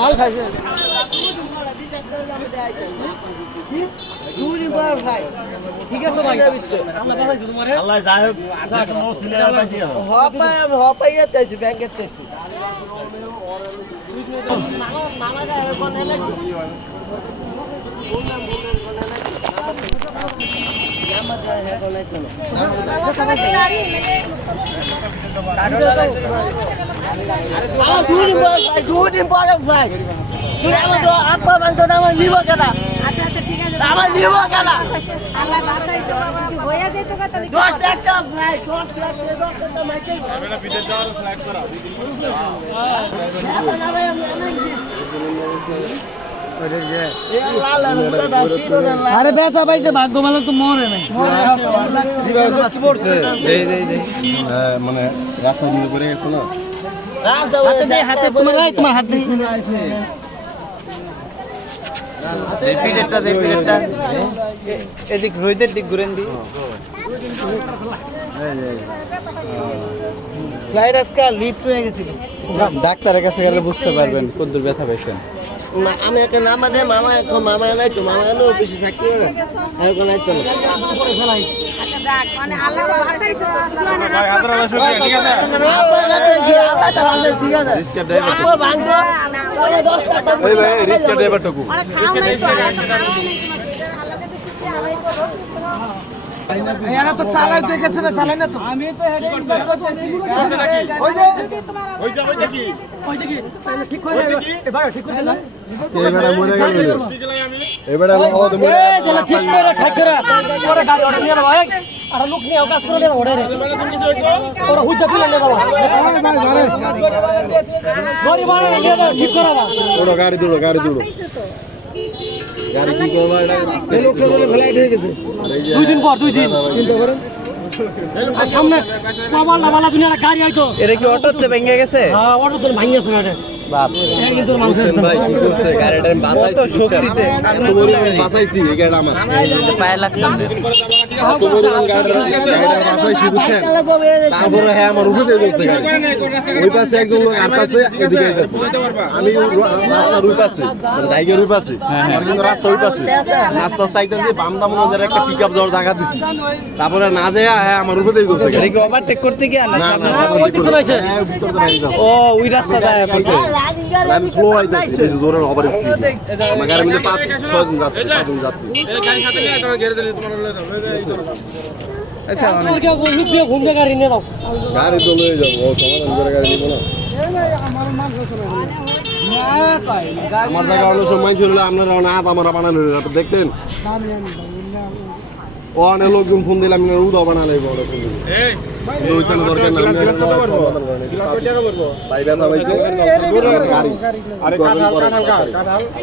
মাল খাইছে ঠিক আছে ভাই আল্লাহ যাই হোক হপাইয়াতেছি ব্যাংকের তেছি মামা কোনে নাকি বললাম কোনে নাকি নামাজ হে কোনে চলো দুদিন পরে ফ্লাইট তুই আমার তো আপা বান্ধব আমার নিব কেন আচ্ছা আচ্ছা ঠিক আছে আমার নিব কেন আল্লাহ বাঁচাইছে যদি হয়ে যেত তাহলে 10 একটা ফ্লাইট 10 লাখ 10 টাকা মাইকে আমরা বিদেশ যাওয়ার ফ্লাইট করা আরে ব্যথা পাইছে ভাগ্যমালা তো মরে নাই কি পড়ছে মানে রাস্তা দিয়ে করে গেছে না হাতে তোমার হাত দিয়ে এদিক রোহিতের দিক ঘুরেন দি ফ্লাইট আজকে লিফট হয়ে গেছিল ডাক্তারের কাছে গেলে বুঝতে পারবেন কতদূর ব্যথা পাইছেন আমি একটা নামাজে মামা নাই তো মামা এলো অফিসে চাকরি করে এখন নাই তো আচ্ছা দেখ মানে আল্লাহ বাঁচাইছে ভাই হাজার হাজার শুকরিয়া ঠিক আছে রিস্কা ড্রাইভার ওই ভাই রিস্কা ড্রাইভার টুকু মানে খাও নাই তো খাও নাই আল্লাহ দেবে কিছু আলাই করো এরা তো চালাই দেখেছে না চালাই না তো আমি তো হেডে ওই যে ঠিক করে এবার ঠিক করে না এবারে মরে গেল এবারে ঠিক করে ঠিক করে পরে গাড়ি অর্ডার নিয়ে ভাই আর লোক নিয়ে কাজ করে দেন অর্ডারে ওরা হুইজা দিলে না বাবা গরি বাড়া নিয়ে দাও ঠিক করে দাও ওড়ো গাড়ি দুড়ো গাড়ি কি করবা এটা এই লোক বলে ফ্লাইট হয়ে গেছে 2 দিন পর 2 দিন চিন্তা করেন সামনে কমাল না বালা দুনিয়ার গাড়ি আইতো এটা কি অটোতে ভেঙে গেছে হ্যাঁ অটো তো ভাঙিয়েছে না এটা বাপ এই কিন্তু মানুষ ভাই কি করছে গাড়িটা বাঁচাইছি কত শক্তিতে এত পরিমাণ বাঁচাইছি এই গাড়িটা আমার পায়ে লাগছে এত পরিমাণ গাড়িটা বাঁচাইছি বুঝছেন তারপরে হ্যাঁ আমার উপরে দিয়ে দিচ্ছে গাড়ি ওই পাশে একজন লোক আসছে এদিকে আইতাছে আমি রাস্তার ওই পাশে মানে দাইগের ওই পাশে আর কিন্তু রাস্তা ওই পাশে রাস্তা চাইতেছে বাম দাম ওদের একটা পিকআপ যাওয়ার জায়গা দিছি তারপরে না যায় হ্যাঁ আমার উপরে দিয়ে দিচ্ছে এটা কি ওভারটেক করতে গিয়ে না না সামনে না ওই দিকে চলে আসে। হ্যাঁ ভিতর করে আইতাছে ও ওই রাস্তা যায় পড়ছে আমি স্লো আইতাছি এই জোরে ওভার স্পিড আমার গাড়ির মধ্যে 5-6 জন যাত্রী 5 জন যাত্রী গাড়ি সাথে নিয়ে তোমার ঘেরে দিলে তোমার লয়ে যাও আচ্ছা আর কি লোক দিয়ে ঘুম দিয়ে গাড়ি নিয়ে দাও গাড়ি তো লয়ে যাবো ও সমাধান করে গাড়ি নিব না আমার জায়গা হলো সব মাইন ছিল আপনারা হাত আমার বানানো তো দেখতেন ও অনেক লোকজন ফোন দিলাম উদাও বানালে বড় ফোন দিল ওইখানে দরকার না ভাই ব্যথা পাইছে গাড়ি আরে কাঁঠাল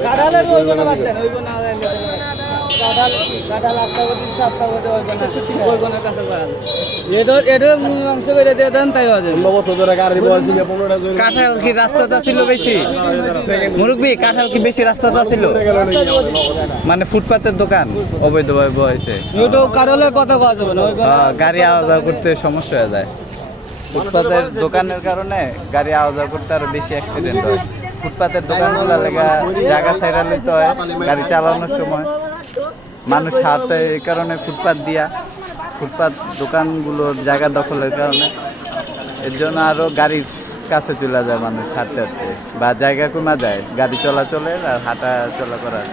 কাঁঠালের ওই না বাদ দেন ওই না কাঁঠাল আস্তা করে সস্তা করে ওই না কাছে করাল এদের মাংস করে দিয়ে দেন তাই আছে 15 বছর ধরে গাড়ি বয়স নিয়ে 15টা জন কাঁঠাল কি রাস্তাটা ছিল বেশি মুরব্বি কাঁঠাল কি বেশি রাস্তাটা ছিল মানে ফুটপাতের দোকান অবৈধভাবে বসেছে ওটা কাঁঠালের কথা কওয়া যাবে না ওই গাড়ি আওয়া যাওয়া করতে সমস্যা হয়ে যায় ফুটপাতের দোকানের কারণে গাড়ি আওয়া যাওয়া করতে আরো বেশি অ্যাক্সিডেন্ট হয় ফুটপাতের দোকানগুলো লেগা জায়গা ছাইরা নিতে হয় গাড়ি চালানোর সময় মানুষ হাতে এই কারণে ফুটপাত দিয়া ফুটপাত দোকানগুলোর জায়গা দখলের কারণে এর জন্য আরও গাড়ির কাছে চলে যায় মানুষ হাঁটতে হাঁটতে বা জায়গা কমা যায় গাড়ি চলাচলের আর হাঁটা চলা করার